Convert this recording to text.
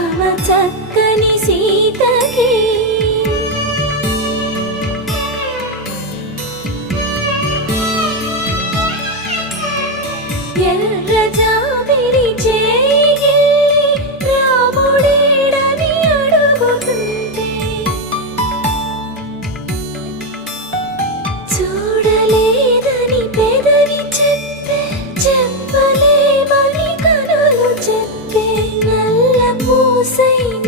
రామ చక్కని సీతకి ఎర్ర జాబిలి చేయి రాముడేడని అడుగుతుంటే చూడలేదని పెదవి చెప్పే చెప్పలేమని కనులు చెప్పే నల్ల పూసైన